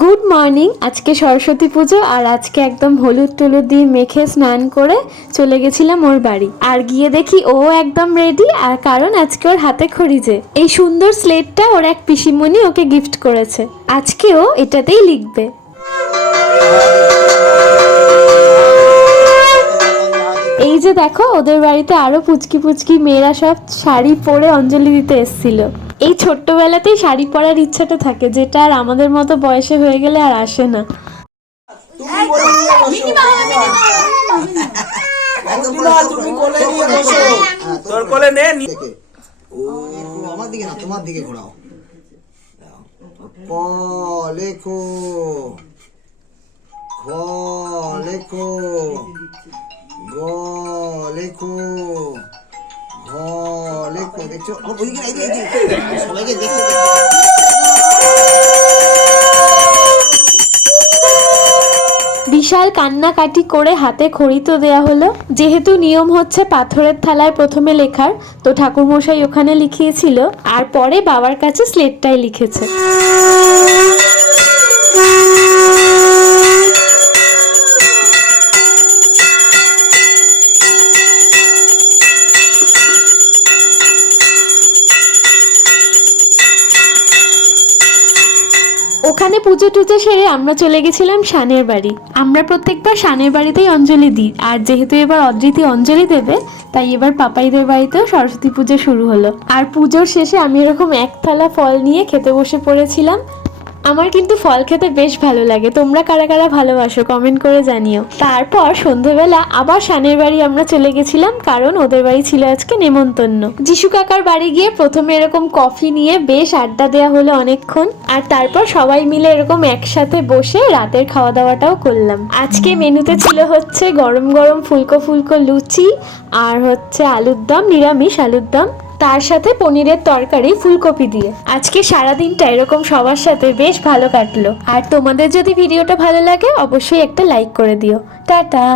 Good morning. আজকে সরস্বতী পুজো আর আজকে একদম হলুদ টলুদ দিয়ে মেখে স্নান করে চলে গেছিলাম ওর বাড়ি। আর গিয়ে দেখি ও একদম রেডি, আর কারণ আজকে ওর হাতে খড়ি যে এই সুন্দর স্লেটটা ওর এক পিসিমণি ওকে গিফট করেছে, আজকে ও এটাতেই লিখবে। এই যে দেখো, ওদের বাড়িতে আরো পুচকি পুচকি মেয়েরা সব শাড়ি পরে অঞ্জলি দিতে এসেছিল। এই ছোট্টবেলাতেই শাড়ি পরার ইচ্ছাটা থাকে, যেটা আর আমাদের মতো বয়সে হয়ে গেলে আর আসে না। আমার দিকে না, তোমার দিকে ঘোরাও। ক লেখো, খ লেখো, গ লেখো, ঘ লেখো। দেখছো সবাইকে দেখতে বিশাল কান্নাকাটি করে হাতে খড়ি তো দেয়া হলো। যেহেতু নিয়ম হচ্ছে পাথরের থালায় প্রথমে লেখার, তো ঠাকুরমশাই ওখানে লিখিয়েছিল আর পরে বাবার কাছে স্লেটটাই লিখেছে। ওখানে পুজো টুজো সেরে আমরা চলে গেছিলাম শানের বাড়ি। আমরা প্রত্যেকবার শানের বাড়িতেই অঞ্জলি দিই, আর যেহেতু এবার অদ্রিতি অঞ্জলি দেবে, তাই এবার পাপাইদের বাড়িতেও সরস্বতী পুজো শুরু হলো। আর পুজোর শেষে আমি এরকম এক থালা ফল নিয়ে খেতে বসে পড়েছিলাম। আমার কিন্তু ফল খেতে বেশ ভালো লাগে, তোমরা কারা কারা ভালোবাসো কমেন্ট করে জানিও। তারপর সন্ধ্যেবেলা আবার শানের বাড়ি আমরা চলে গেছিলাম, কারণ ওদের বাড়ি ছিল আজকে নেমন্তন্ন। যিশু কাকার বাড়ি গিয়ে প্রথমে এরকম কফি নিয়ে বেশ আড্ডা দেওয়া হলো অনেকক্ষণ, আর তারপর সবাই মিলে এরকম একসাথে বসে রাতের খাওয়া দাওয়াটাও করলাম। আজকে মেনুতে ছিল হচ্ছে গরম গরম ফুলকো ফুলকো লুচি, আর হচ্ছে আলুর দম, নিরামিষ আলুর দম, তার সাথে পনিরের তরকারি ফুলকপি দিয়ে। আজকে সারাদিনটা এরকম সবার সাথে বেশ ভালো কাটলো। আর তোমাদের যদি ভিডিওটা ভালো লাগে অবশ্যই একটা লাইক করে দিও। টাটা।